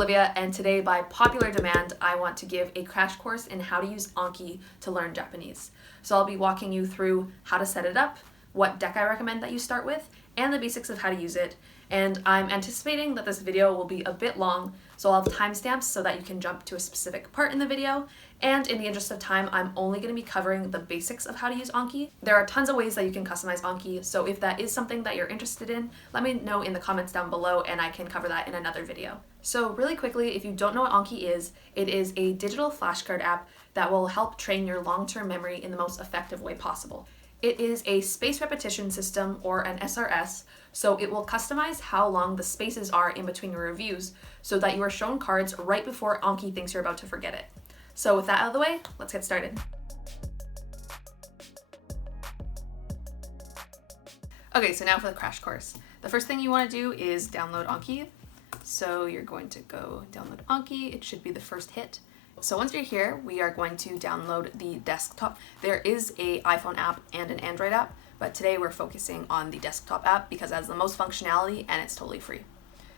Olivia, and today, by popular demand, I want to give a crash course in how to use Anki to learn Japanese. So I'll be walking you through how to set it up, what deck I recommend that you start with, and the basics of how to use it. And I'm anticipating that this video will be a bit long, so I'll have timestamps so that you can jump to a specific part in the video. And in the interest of time, I'm only going to be covering the basics of how to use Anki. There are tons of ways that you can customize Anki, so if that is something that you're interested in, let me know in the comments down below and I can cover that in another video. So really quickly, if you don't know what Anki is, it is a digital flashcard app that will help train your long-term memory in the most effective way possible. It is a space repetition system, or an SRS, so it will customize how long the spaces are in between your reviews so that you are shown cards right before Anki thinks you're about to forget it. So with that out of the way, let's get started. Okay, so now for the crash course. The first thing you want to do is download Anki. So you're going to go download Anki. It should be the first hit. So once you're here, we are going to download the desktop. There is an iPhone app and an Android app, but today we're focusing on the desktop app because it has the most functionality and it's totally free.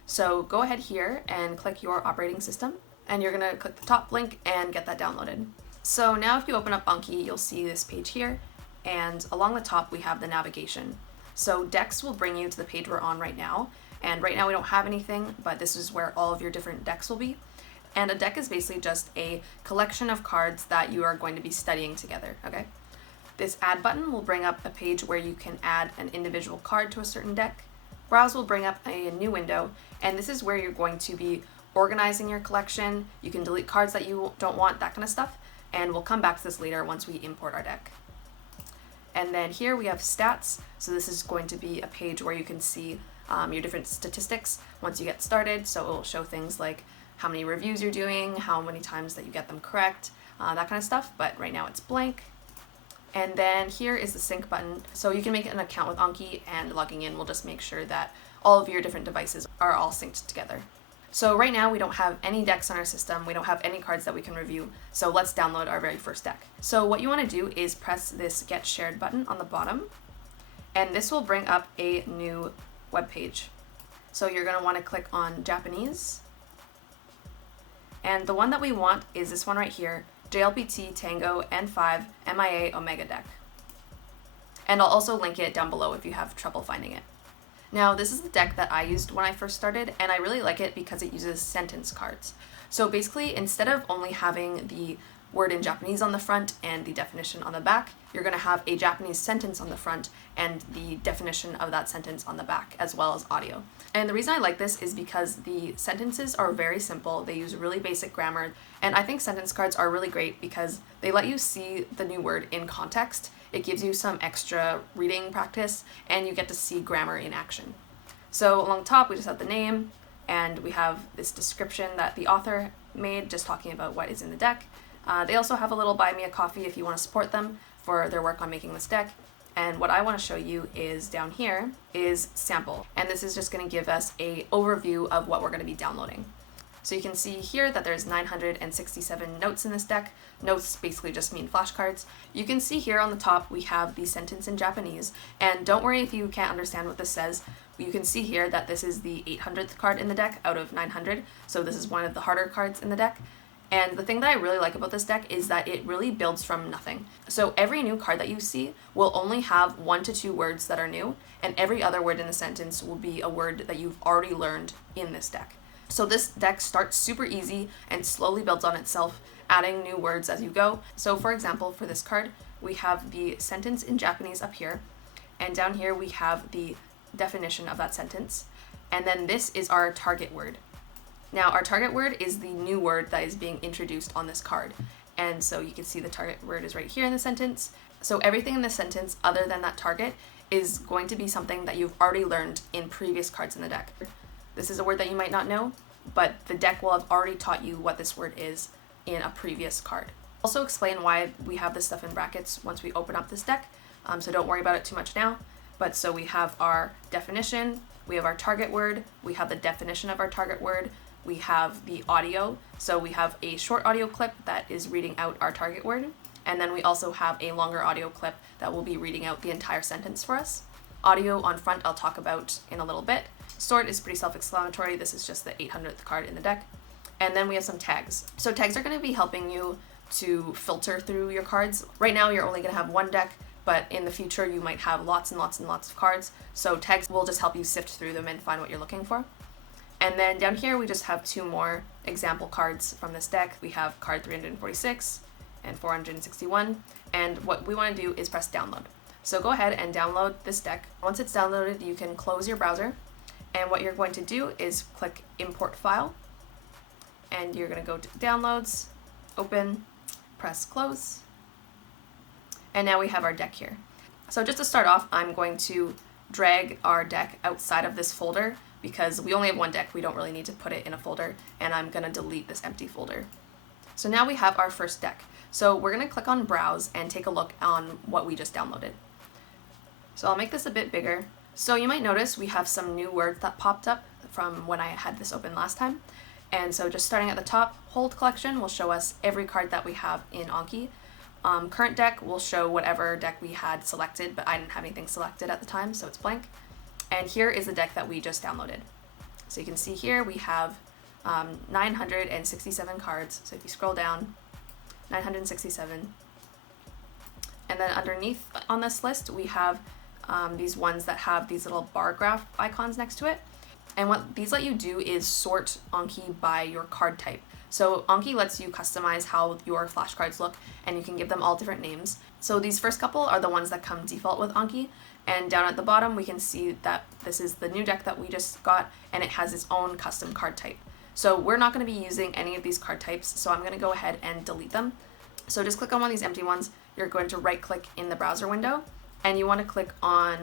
So go ahead here and click your operating system, and you're gonna click the top link and get that downloaded. So now if you open up Anki, you'll see this page here, and along the top we have the navigation. So decks will bring you to the page we're on right now, and right now we don't have anything, but this is where all of your different decks will be. And a deck is basically just a collection of cards that you are going to be studying together, okay? This add button will bring up a page where you can add an individual card to a certain deck. Browse will bring up a new window, and this is where you're going to be organizing your collection. You can delete cards that you don't want, that kind of stuff, and we'll come back to this later once we import our deck. And then here we have stats, so this is going to be a page where you can see your different statistics once you get started, so it will show things like how many reviews you're doing, how many times that you get them correct, that kind of stuff, but right now it's blank. And then here is the sync button, so you can make an account with Anki, and logging in will just make sure that all of your different devices are all synced together. So right now we don't have any decks on our system, we don't have any cards that we can review, so let's download our very first deck. So what you want to do is press this Get Shared button on the bottom, and this will bring up a new web page. So you're going to want to click on Japanese, and the one that we want is this one right here, JLPT Tango N5 MIA Omega deck. And I'll also link it down below if you have trouble finding it. Now this is the deck that I used when I first started, and I really like it because it uses sentence cards. So basically, instead of only having the word in Japanese on the front and the definition on the back, you're going to have a Japanese sentence on the front and the definition of that sentence on the back, as well as audio. And the reason I like this is because the sentences are very simple, they use really basic grammar, and I think sentence cards are really great because they let you see the new word in context. It gives you some extra reading practice, and you get to see grammar in action. So along top we just have the name, and we have this description that the author made, just talking about what is in the deck. They also have a little buy me a coffee if you want to support them for their work on making this deck. And what I want to show you is down here is sample, and this is just going to give us a overview of what we're going to be downloading. So you can see here that there's 967 notes in this deck. Notes basically just mean flashcards. You can see here on the top we have the sentence in Japanese, and don't worry if you can't understand what this says. You can see here that this is the 800th card in the deck out of 900, so this is one of the harder cards in the deck. And the thing that I really like about this deck is that it really builds from nothing. So every new card that you see will only have 1 to 2 words that are new, and every other word in the sentence will be a word that you've already learned in this deck. So this deck starts super easy and slowly builds on itself, adding new words as you go. So for example, for this card, we have the sentence in Japanese up here, and down here we have the definition of that sentence, and then this is our target word. Now our target word is the new word that is being introduced on this card, and so you can see the target word is right here in the sentence. So everything in the sentence other than that target is going to be something that you've already learned in previous cards in the deck. This is a word that you might not know, but the deck will have already taught you what this word is in a previous card. I'll also explain why we have this stuff in brackets once we open up this deck, so don't worry about it too much now. But so we have our definition, we have our target word, we have the definition of our target word, we have the audio, so we have a short audio clip that is reading out our target word, and then we also have a longer audio clip that will be reading out the entire sentence for us. Audio on front I'll talk about in a little bit. Sort is pretty self-explanatory, this is just the 800th card in the deck. And then we have some tags. So tags are going to be helping you to filter through your cards. Right now you're only going to have one deck, but in the future you might have lots and lots and lots of cards. So tags will just help you sift through them and find what you're looking for. And then down here we just have two more example cards from this deck. We have card 346 and 461. And what we want to do is press download. So go ahead and download this deck. Once it's downloaded, you can close your browser. And what you're going to do is click import file. And you're going to go to downloads, open, press close. And now we have our deck here. So just to start off, I'm going to drag our deck outside of this folder because we only have one deck. We don't really need to put it in a folder, and I'm going to delete this empty folder. So now we have our first deck. So we're going to click on browse and take a look on what we just downloaded. So I'll make this a bit bigger. So you might notice we have some new words that popped up from when I had this open last time. And so just starting at the top, hold collection will show us every card that we have in Anki. Current deck will show whatever deck we had selected, but I didn't have anything selected at the time, so it's blank. And here is the deck that we just downloaded. So you can see here we have 967 cards. So if you scroll down, 967. And then underneath on this list, we have these ones that have these little bar graph icons next to it. And what these let you do is sort Anki by your card type. So Anki lets you customize how your flashcards look, and you can give them all different names. So these first couple are the ones that come default with Anki, and down at the bottom we can see that this is the new deck that we just got, and it has its own custom card type. So we're not going to be using any of these card types, so I'm going to go ahead and delete them. So just click on one of these empty ones. You're going to right click in the browser window, and you want to click on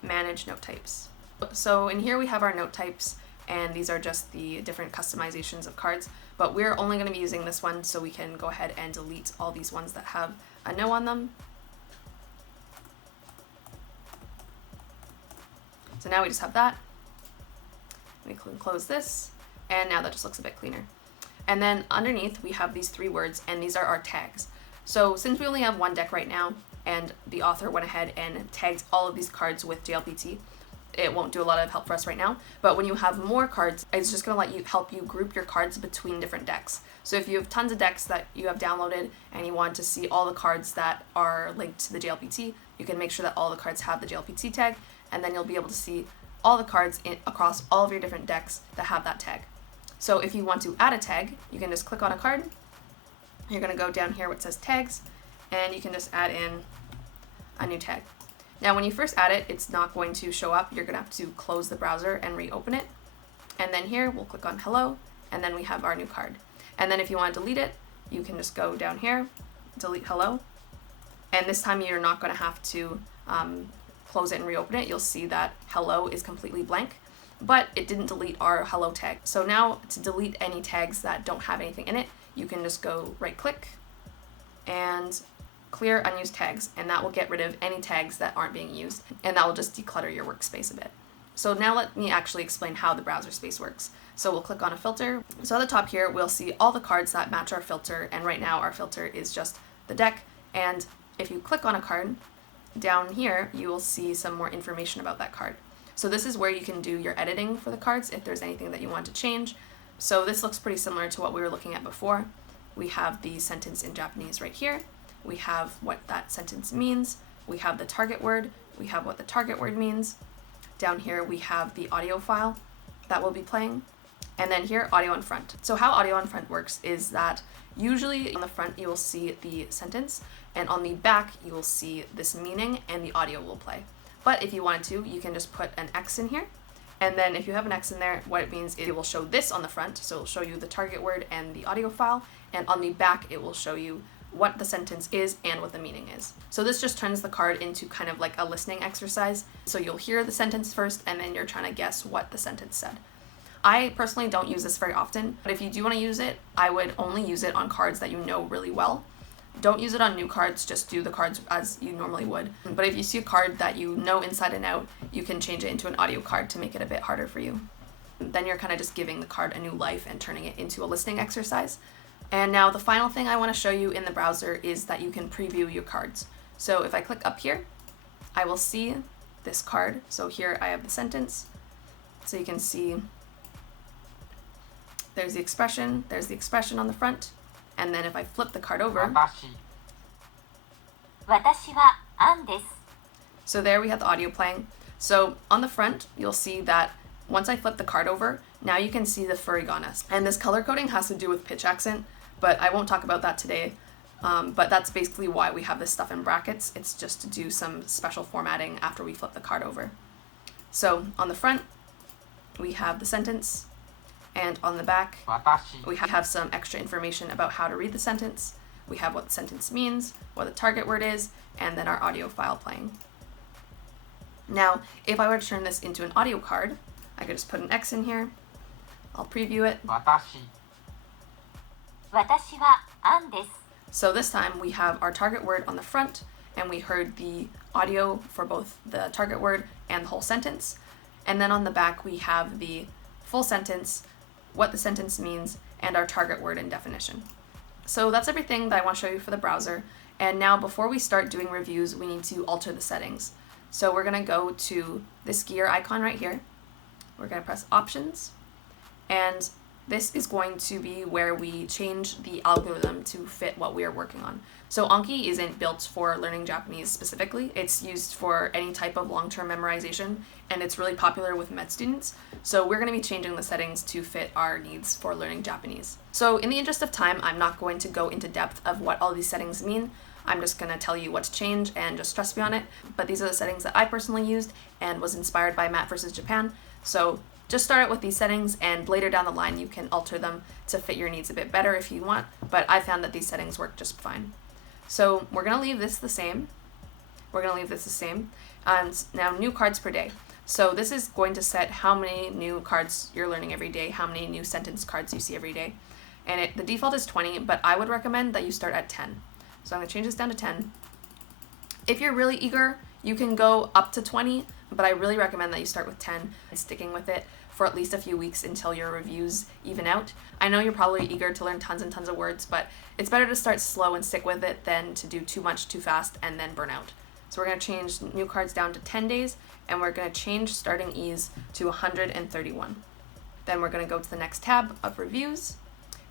Manage Note Types. So in here we have our note types, and these are just the different customizations of cards, but we're only going to be using this one, so we can go ahead and delete all these ones that have a no on them. So now we just have that. We can close this, and now that just looks a bit cleaner. And then underneath we have these three words, and these are our tags. So since we only have one deck right now, and the author went ahead and tagged all of these cards with JLPT, it won't do a lot of help for us right now, but when you have more cards, it's just going to help you group your cards between different decks. So if you have tons of decks that you have downloaded and you want to see all the cards that are linked to the JLPT, you can make sure that all the cards have the JLPT tag, and then you'll be able to see all the cards across all of your different decks that have that tag. So if you want to add a tag, you can just click on a card. You're going to go down here where it says tags, and you can just add in a new tag. Now when you first add it, it's not going to show up. You're going to have to close the browser and reopen it. And then here we'll click on hello, and then we have our new card. And then if you want to delete it, you can just go down here, delete hello. And this time you're not going to have to close it and reopen it. You'll see that hello is completely blank, but it didn't delete our hello tag. So now to delete any tags that don't have anything in it, you can just go right click and clear unused tags, and that will get rid of any tags that aren't being used, and that will just declutter your workspace a bit. So now let me actually explain how the browser space works. So we'll click on a filter. So at the top here, we'll see all the cards that match our filter, and right now our filter is just the deck. And if you click on a card, down here, you will see some more information about that card. So this is where you can do your editing for the cards if there's anything that you want to change. So this looks pretty similar to what we were looking at before. We have the sentence in Japanese right here. We have what that sentence means. We have the target word. We have what the target word means. Down here we have the audio file that we'll be playing. And then here, audio on front. So how audio on front works is that usually on the front you will see the sentence, and on the back you will see this meaning, and the audio will play. But if you wanted to, you can just put an X in here. And then if you have an X in there, what it means is it will show this on the front. So it'll show you the target word and the audio file. And on the back, it will show you what the sentence is and what the meaning is. So this just turns the card into kind of like a listening exercise. So you'll hear the sentence first, and then you're trying to guess what the sentence said. I personally don't use this very often, but if you do want to use it, I would only use it on cards that you know really well. Don't use it on new cards, just do the cards as you normally would. But if you see a card that you know inside and out, you can change it into an audio card to make it a bit harder for you. Then you're kind of just giving the card a new life and turning it into a listening exercise. And now the final thing I want to show you in the browser is that you can preview your cards. So if I click up here, I will see this card. So here I have the sentence. So you can see there's the expression on the front, and then if I flip the card over, 私はアンです。 so there we have the audio playing. So on the front, you'll see that once I flip the card over, now you can see the hiragana. And this color coding has to do with pitch accent, but I won't talk about that today. But that's basically why we have this stuff in brackets. It's just to do some special formatting after we flip the card over. So on the front, we have the sentence, and on the back, 私 we have some extra information about how to read the sentence. We have what the sentence means, what the target word is, and then our audio file playing. Now, if I were to turn this into an audio card, I could just put an X in here. I'll preview it. 私はアンです。 So this time we have our target word on the front, and we heard the audio for both the target word and the whole sentence. And then on the back we have the full sentence, what the sentence means, and our target word and definition. So that's everything that I want to show you for the browser. And now before we start doing reviews, we need to alter the settings. So we're going to go to this gear icon right here. We're going to press Options, and this is going to be where we change the algorithm to fit what we are working on. So Anki isn't built for learning Japanese specifically. It's used for any type of long-term memorization, and it's really popular with med students. So we're going to be changing the settings to fit our needs for learning Japanese. So in the interest of time, I'm not going to go into depth of what all these settings mean. I'm just going to tell you what to change and just trust me on it. But these are the settings that I personally used and was inspired by Matt vs. Japan. So just start out with these settings, and later down the line you can alter them to fit your needs a bit better if you want, but I found that these settings work just fine. So we're going to leave this the same. And now new cards per day. So this is going to set how many new cards you're learning every day, how many new sentence cards you see every day. And the default is 20, but I would recommend that you start at 10. So I'm going to change this down to 10. If you're really eager, you can go up to 20, but I really recommend that you start with 10 and sticking with it for at least a few weeks until your reviews even out. I know you're probably eager to learn tons and tons of words, but it's better to start slow and stick with it than to do too much too fast and then burn out. So we're going to change new cards down to 10 days, and we're going to change starting ease to 131. Then we're going to go to the next tab of reviews,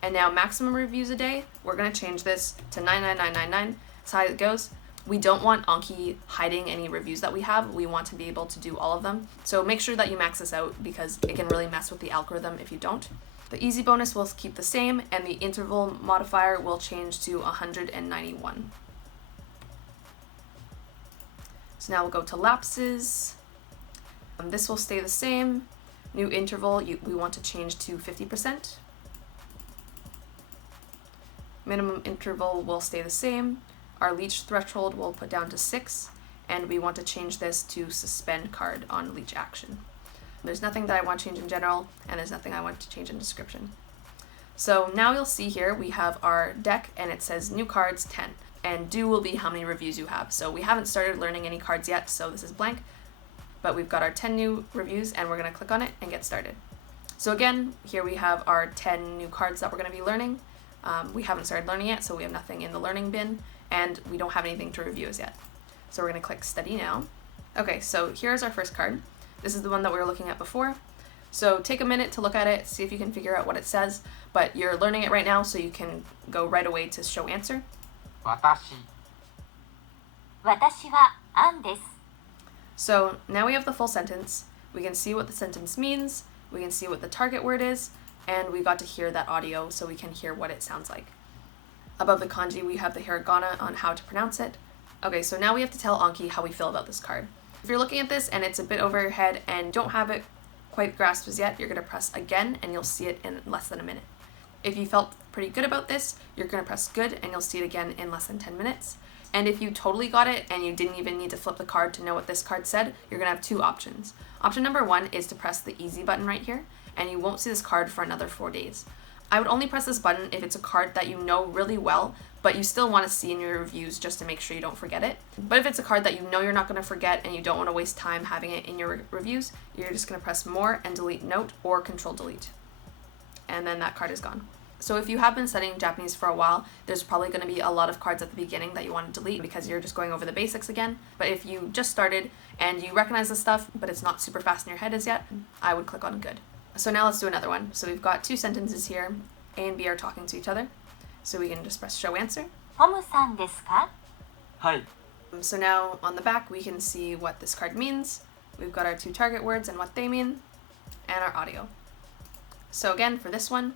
and now maximum reviews a day, we're going to change this to 99999. That's how it goes. We don't want Anki hiding any reviews that we have. We want to be able to do all of them. So make sure that you max this out because it can really mess with the algorithm if you don't. The easy bonus will keep the same, and the interval modifier will change to 191. So now we'll go to lapses. This will stay the same. New interval, we want to change to 50%. Minimum interval will stay the same. Our leech threshold we'll put down to 6, and we want to change this to suspend card on leech action. There's nothing that I want to change in general, and there's nothing I want to change in description. So now you'll see here we have our deck, and it says new cards 10, and due will be how many reviews you have. So we haven't started learning any cards yet, so this is blank, but we've got our 10 new reviews, and we're going to click on it and get started. So again, here we have our 10 new cards that we're going to be learning. We haven't started learning yet, so we have nothing in the learning bin, and we don't have anything to review as yet. So we're going to click study now. Okay, so here's our first card. This is the one that we were looking at before. So take a minute to look at it, see if you can figure out what it says, but you're learning it right now, so you can go right away to show answer. 私はアンです。 So now we have the full sentence. We can see what the sentence means, we can see what the target word is, and we got to hear that audio so we can hear what it sounds like. Above the kanji, we have the hiragana on how to pronounce it. Okay, so now we have to tell Anki how we feel about this card. If you're looking at this and it's a bit over your head and don't have it quite grasped as yet, you're going to press again and you'll see it in less than a minute. If you felt pretty good about this, you're going to press good and you'll see it again in less than 10 minutes. And if you totally got it and you didn't even need to flip the card to know what this card said, you're going to have two options. Option number one is to press the easy button right here, and you won't see this card for another 4 days. I would only press this button if it's a card that you know really well, but you still want to see in your reviews just to make sure you don't forget it. But if it's a card that you know you're not going to forget and you don't want to waste time having it in your reviews, you're just going to press more and delete note or control delete. And then that card is gone. So if you have been studying Japanese for a while, there's probably going to be a lot of cards at the beginning that you want to delete because you're just going over the basics again. But if you just started and you recognize the stuff, but it's not super fast in your head as yet, I would click on good. So now let's do another one. So we've got two sentences here. A and B are talking to each other. So we can just press show answer. トムさんですか？はい、 So now on the back we can see what this card means. We've got our two target words and what they mean, and our audio. So again, for this one,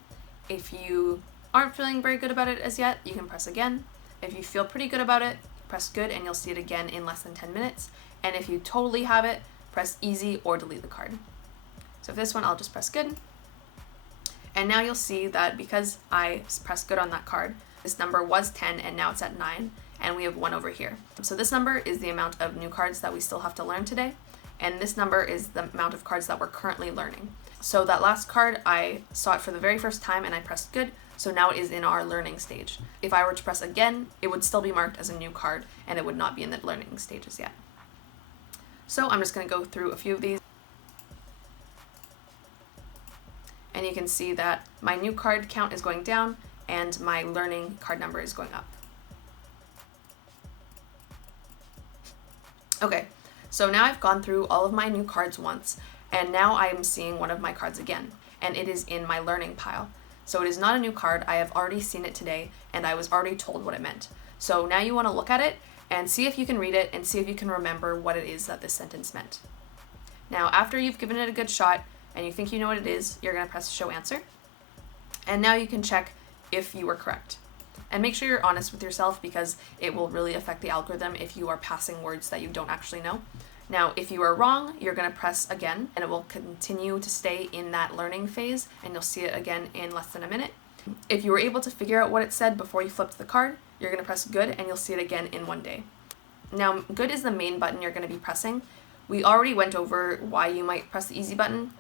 if you aren't feeling very good about it as yet, you can press again. If you feel pretty good about it, press good and you'll see it again in less than 10 minutes. And if you totally have it, press easy or delete the card. So for this one, I'll just press good. And now you'll see that because I pressed good on that card, this number was 10 and now it's at 9, and we have 1 over here. So this number is the amount of new cards that we still have to learn today, and this number is the amount of cards that we're currently learning. So that last card, I saw it for the very first time and I pressed good, so now it is in our learning stage. If I were to press again, it would still be marked as a new card and it would not be in the learning stages yet. So I'm just going to go through a few of these. And you can see that my new card count is going down and my learning card number is going up. Okay, so now I've gone through all of my new cards once, and now I am seeing one of my cards again, and it is in my learning pile. So it is not a new card, I have already seen it today, and I was already told what it meant. So now you want to look at it and see if you can read it and see if you can remember what it is that this sentence meant. Now, after you've given it a good shot and you think you know what it is, you're going to press show answer. And now you can check if you were correct. And make sure you're honest with yourself because it will really affect the algorithm if you are passing words that you don't actually know. Now, if you are wrong, you're going to press again and it will continue to stay in that learning phase and you'll see it again in less than a minute. If you were able to figure out what it said before you flipped the card, you're going to press good and you'll see it again in 1 day. Now, good is the main button you're going to be pressing. We already went over why you might press the easy button.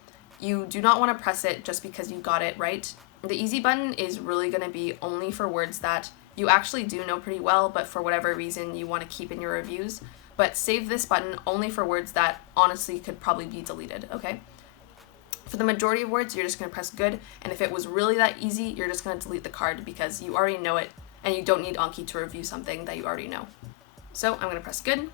You do not want to press it just because you got it right. The easy button is really going to be only for words that you actually do know pretty well, but for whatever reason you want to keep in your reviews. But save this button only for words that honestly could probably be deleted, okay? For the majority of words, you're just going to press good, and if it was really that easy, you're just going to delete the card because you already know it, and you don't need Anki to review something that you already know. So I'm going to press good,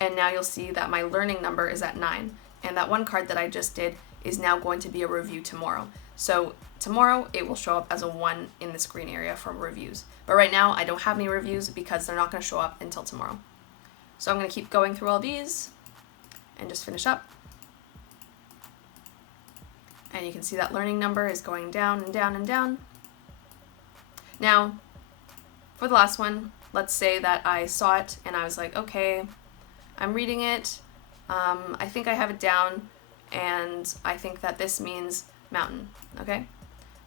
and now you'll see that my learning number is at 9, and that one card that I just did is now going to be a review tomorrow. So tomorrow, it will show up as a 1 in this green area from reviews. But right now, I don't have any reviews because they're not going to show up until tomorrow. So I'm going to keep going through all these and just finish up. And you can see that learning number is going down and down and down. Now, for the last one, let's say that I saw it and I was like, okay, I'm reading it. I think I have it down and I think that this means mountain, okay?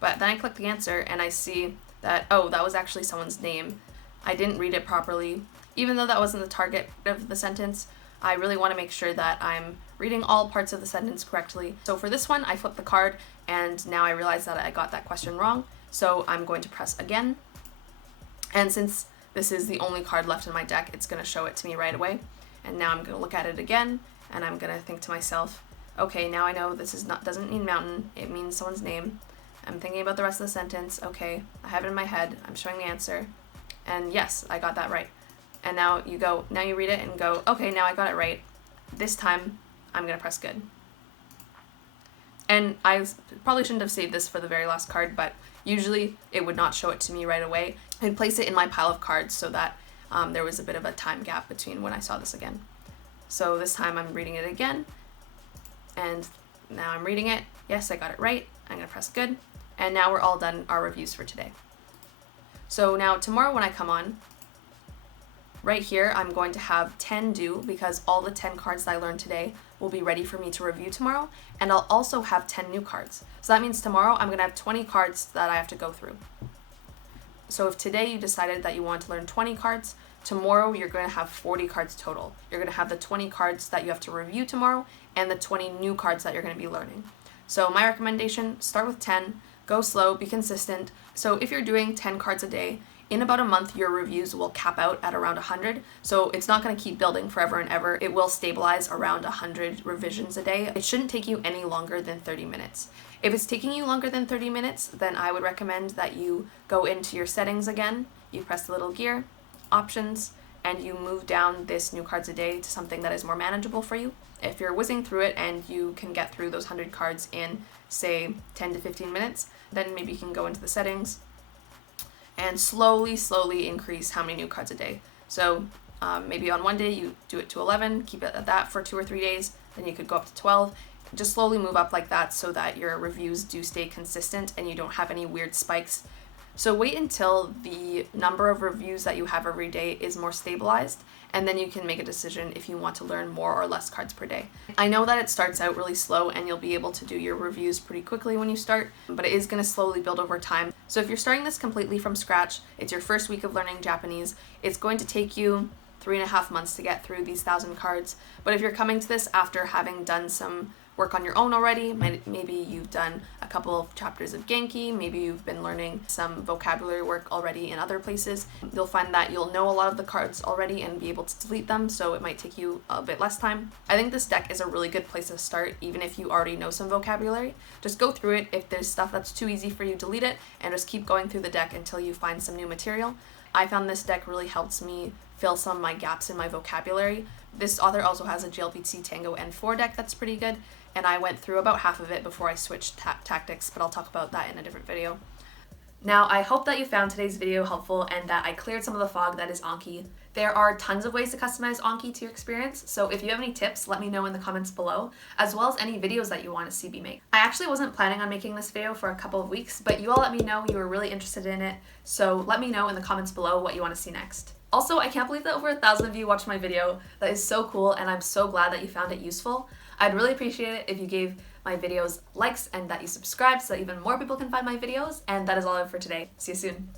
But then I click the answer and I see that, oh, that was actually someone's name. I didn't read it properly. Even though that wasn't the target of the sentence, I really want to make sure that I'm reading all parts of the sentence correctly. So for this one, I flipped the card and now I realize that I got that question wrong. So I'm going to press again. And since this is the only card left in my deck, it's going to show it to me right away. And now I'm going to look at it again and I'm going to think to myself, okay, now I know this doesn't mean mountain, it means someone's name. I'm thinking about the rest of the sentence. Okay, I have it in my head. I'm showing the answer. And yes, I got that right. And now you read it and go, okay, now I got it right. This time, I'm going to press good. And I probably shouldn't have saved this for the very last card, but usually it would not show it to me right away. I'd place it in my pile of cards so that there was a bit of a time gap between when I saw this again. So this time I'm reading it again, and now I'm reading it. Yes, I got it right. I'm going to press good. And now we're all done our reviews for today. So now tomorrow when I come on, right here, I'm going to have 10 due because all the 10 cards that I learned today will be ready for me to review tomorrow, and I'll also have 10 new cards. So that means tomorrow I'm going to have 20 cards that I have to go through. So if today you decided that you want to learn 20 cards, tomorrow you're going to have 40 cards total. You're going to have the 20 cards that you have to review tomorrow and the 20 new cards that you're going to be learning. So my recommendation, start with 10, go slow, be consistent. So if you're doing 10 cards a day, in about a month, your reviews will cap out at around 100. So it's not going to keep building forever and ever. It will stabilize around 100 revisions a day. It shouldn't take you any longer than 30 minutes. If it's taking you longer than 30 minutes, then I would recommend that you go into your settings again. You press the little gear, options, and you move down this new cards a day to something that is more manageable for you. If you're whizzing through it and you can get through those 100 cards in, say, 10 to 15 minutes, then maybe you can go into the settings and slowly increase how many new cards a day. So maybe on one day you do it to 11, keep it at that for 2 or 3 days, then you could go up to 12. Just slowly move up like that so that your reviews do stay consistent and you don't have any weird spikes. So wait until the number of reviews that you have every day is more stabilized, and then you can make a decision if you want to learn more or less cards per day. I know that it starts out really slow and you'll be able to do your reviews pretty quickly when you start, but it is going to slowly build over time. So if you're starting this completely from scratch, it's your first week of learning Japanese, it's going to take you 3.5 months to get through these 1,000 cards. But if you're coming to this after having done some work on your own already, maybe you've done a couple of chapters of Genki, maybe you've been learning some vocabulary work already in other places, you'll find that you'll know a lot of the cards already and be able to delete them, so it might take you a bit less time. I think this deck is a really good place to start, even if you already know some vocabulary. Just go through it. If there's stuff that's too easy for you, delete it, and just keep going through the deck until you find some new material. I found this deck really helps me fill some of my gaps in my vocabulary. This author also has a JLPT Tango N4 deck that's pretty good, and I went through about half of it before I switched tactics, but I'll talk about that in a different video. Now, I hope that you found today's video helpful and that I cleared some of the fog that is Anki. There are tons of ways to customize Anki to your experience, so if you have any tips, let me know in the comments below, as well as any videos that you want to see me make. I actually wasn't planning on making this video for a couple of weeks, but you all let me know you were really interested in it, so let me know in the comments below what you want to see next. Also, I can't believe that over 1,000 of you watched my video. That is so cool, and I'm so glad that you found it useful. I'd really appreciate it if you gave my videos likes and that you subscribe so that even more people can find my videos, and that is all I have for today. See you soon.